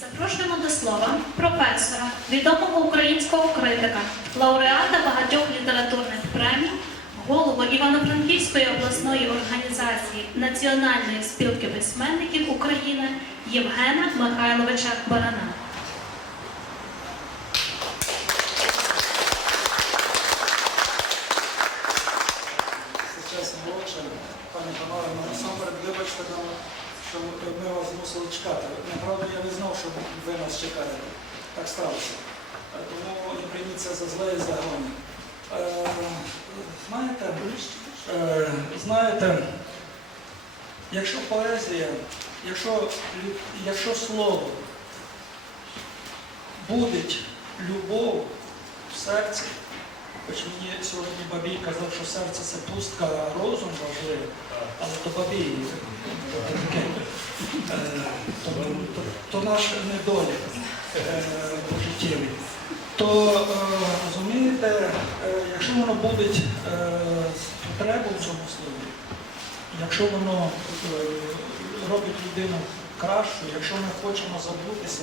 Запрошуємо до слова професора, відомого українського критика, лауреата багатьох літературних премій, голову Івано-Франківської обласної організації Національної спілки письменників України Євгена Михайловича Барана. Нам, що ми вас змусили чекати. Направду я не знав, що ви нас чекаєте. Так сталося. Е, Тому не прийміть це за зле і за гроні. Е, Знаєте, е, знаєте, якщо поезія, якщо, якщо слово будить любов в серці, Хоч мені сьогодні Бабій казав, що серце це пустка, а розум важливий, але то Бабій таке. То, то, то наш недолік е, пожиттєвий. То е, розумієте, е, якщо воно буде потребу в цьому слові, якщо воно робить людину кращою, якщо ми хочемо забутися,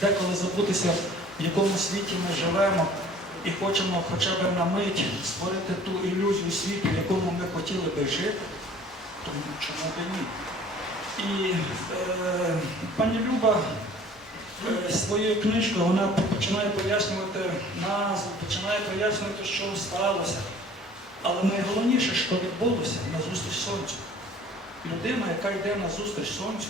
деколи забутися, в якому світі ми живемо, і хочемо хоча б на мить створити ту ілюзію світу, в якому ми хотіли би жити, то чому б ні? І е, пані Люба е, своєю книжкою вона починає пояснювати назву, починає пояснювати, що сталося. Але найголовніше, що відбулося на зустріч сонцю. Людина, яка йде на зустріч сонцю,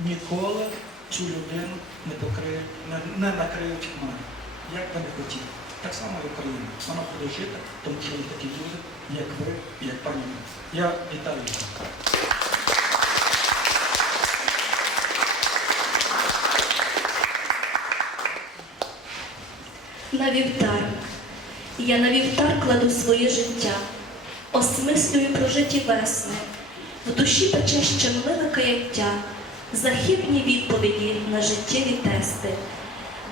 ніколи цю людину не покриє, не, не накриють хмари. Як би не хотів. Так само і Україна. Вона буде жити, тому що є такі люди, як ви, як пані. Я вітаю вас. На вівтар. Я на вівтар кладу своє життя, осмислюю прожиті весни, в душі пече щемливе каяття, захибні відповіді на життєві тести.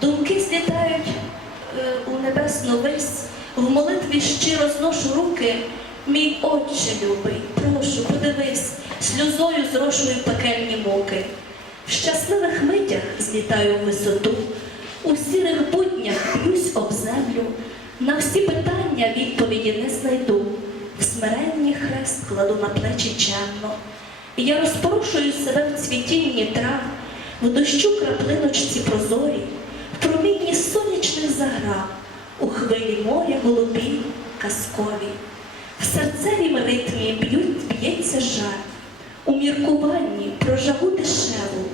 Думки злітають небесну в молитві щиро зношу руки. Мій отче любий, прошу, подивись, сльозою зрошую пекельні муки. В щасливих митях злітаю в висоту, у сірих буднях б'юсь об землю, на всі питання відповіді не знайду. В смиренні хрест кладу на плечі чемно. Я розпорушую себе в цвітінні трав, в дощу краплиночці прозорі, в промінні у хвилі моря голубі, казкові. В серцевім ритмі б'ють, б'ється жар, у міркуванні про жагу дешеву,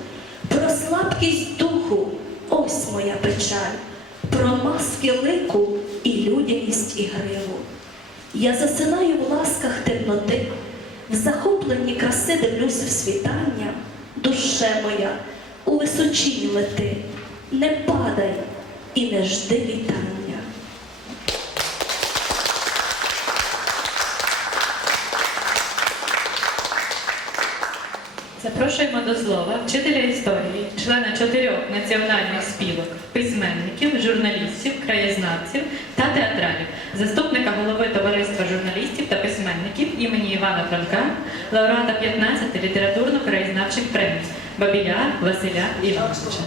про слабкість духу, ось моя печаль, про маски лику і людяність і гриву. Я засинаю в ласках темноти, в захопленні краси дивлюсь в світання, душе моя, у височині лети, не падай і не жди вітання. Запрошуємо до слова вчителя історії, члена чотирьох національних спілок, письменників, журналістів, краєзнавців та театралів, заступника голови товариства журналістів та письменників імені Івана Франка, лауреата 15 літературно-краєзнавчих премій Бабіля Василя Івановича.